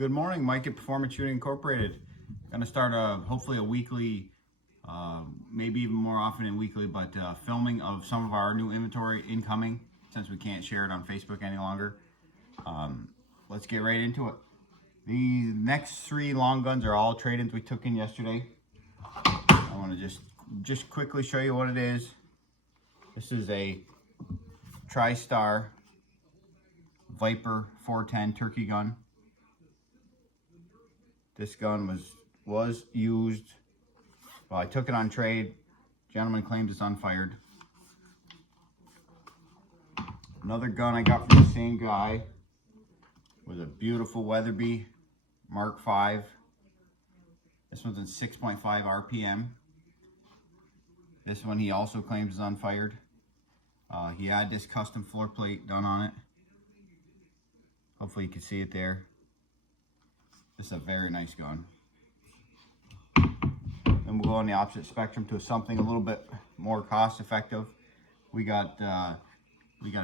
Good morning, Mike at Performance Shooting Incorporated. Going to start hopefully a weekly, maybe even more often than weekly, but filming of some of our new inventory incoming since we can't share it on Facebook any longer. Let's get right into it. The next three long guns are all trade-ins we took in yesterday. I want to just quickly show you what it is. This is a TriStar Viper 410 turkey gun. This gun was used. Well, I took it on trade. Gentleman claims it's unfired. Another gun I got from the same guy was a beautiful Weatherby Mark V. This one's in 6.5 RPM. This one he also claims is unfired. He had this custom floor plate done on it. Hopefully you can see it there. This is a very nice gun. Then we'll go on the opposite spectrum to something a little bit more cost effective. We got a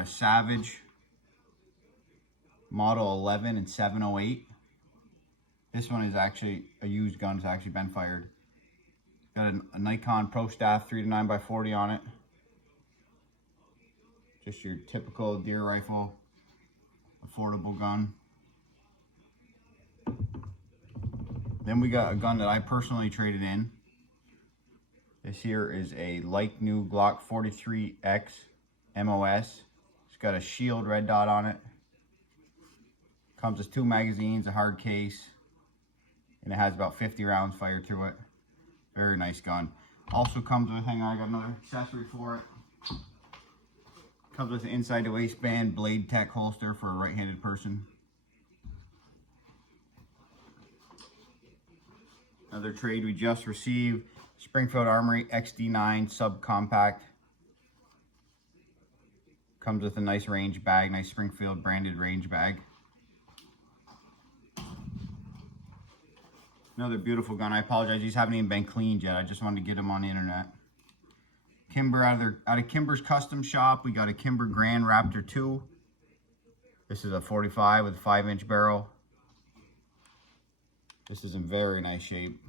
Savage Model 11 and 708. This one is actually a used gun. It's actually been fired. Got a Nikon Pro Staff 3-9x40 on it. Just your typical deer rifle, affordable gun. Then we got a gun that I personally traded in. This here is a like new Glock 43X MOS. It's got a shield red dot on it. Comes with 2 magazines, a hard case, and it has about 50 rounds fired through it. Very nice gun. Also comes with, hang on, I got another accessory for it. Comes with an inside the waistband Blade Tech holster for a right-handed person. Another trade we just received, Springfield Armory XD9 subcompact. Comes with a nice range bag, nice Springfield branded range bag. Another beautiful gun. I apologize, these haven't even been cleaned yet. I just wanted to get them on the internet. Kimber, out of Kimber's custom shop, we got a Kimber Grand Raptor 2. This is a 45 with a 5-inch barrel. This is in very nice shape.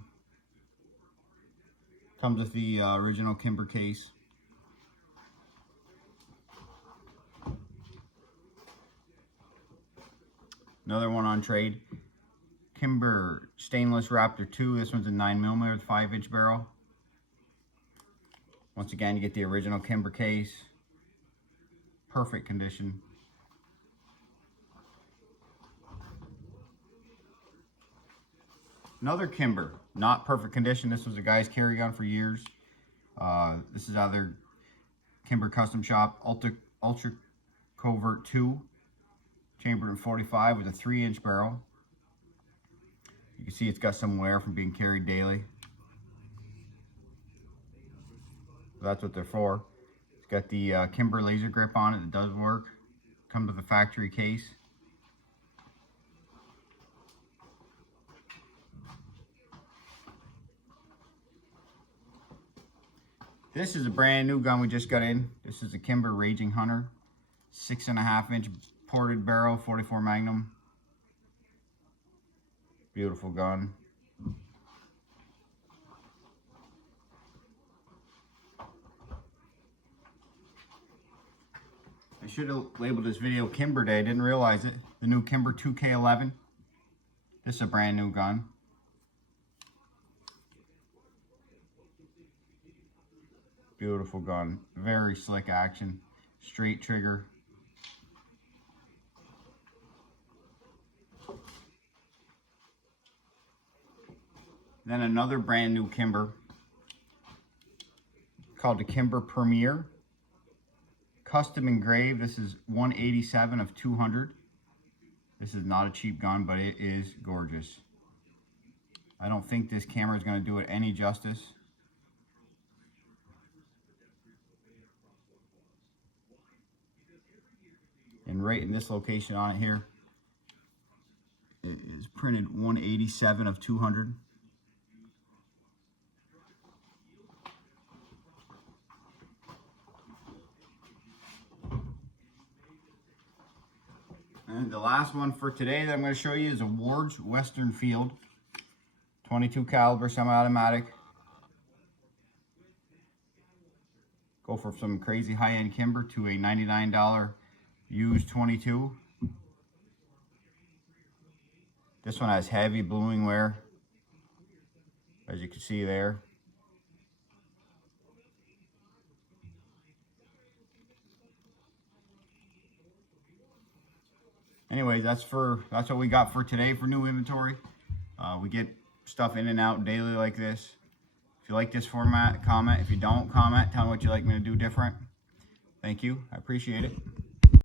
Comes with the original Kimber case. Another one on trade. Kimber Stainless Raptor 2. This one's a 9mm with 5-inch barrel. Once again, you get the original Kimber case. Perfect condition. Another Kimber, not perfect condition. This was a guy's carry gun for years. This is out of their Kimber custom shop, Ultra Covert 2, chambered in 45 with a 3-inch barrel. You can see it's got some wear from being carried daily. So that's what they're for. It's got the Kimber laser grip on it that does work. Comes with a factory case. This is a brand new gun we just got in. This is a Kimber Raging Hunter. 6.5-inch ported barrel, 44 Magnum. Beautiful gun. I should have labeled this video Kimber Day. I didn't realize it. The new Kimber 2K11. This is a brand new gun. Beautiful gun, very slick action, straight trigger. Then another brand new Kimber called the Kimber Premier. Custom engraved, this is 187 of 200. This is not a cheap gun, but it is gorgeous. I don't think this camera is going to do it any justice. And right in this location on it here, it is printed 187 of 200. And the last one for today that I'm going to show you is a Ward's Western Field 22 caliber semi-automatic. Go for some crazy high-end Kimber to a $99 used 22. This one has heavy bluing wear, as you can see there. Anyway, that's what we got for today for new inventory. We get stuff in and out daily like this. If you like this format, comment. If you don't, comment. Tell me what you'd like me to do different. Thank you. I appreciate it.